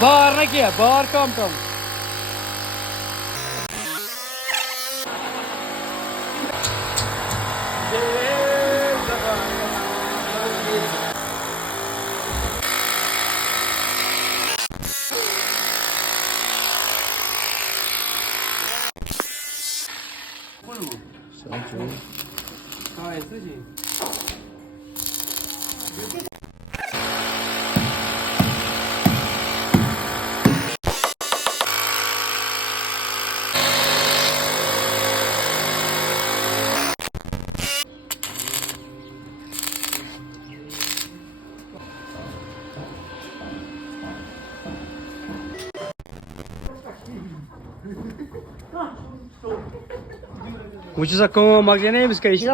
बाहर ना किया, बाहर कम कम। काय तुझी Which is a come again, name is Casey.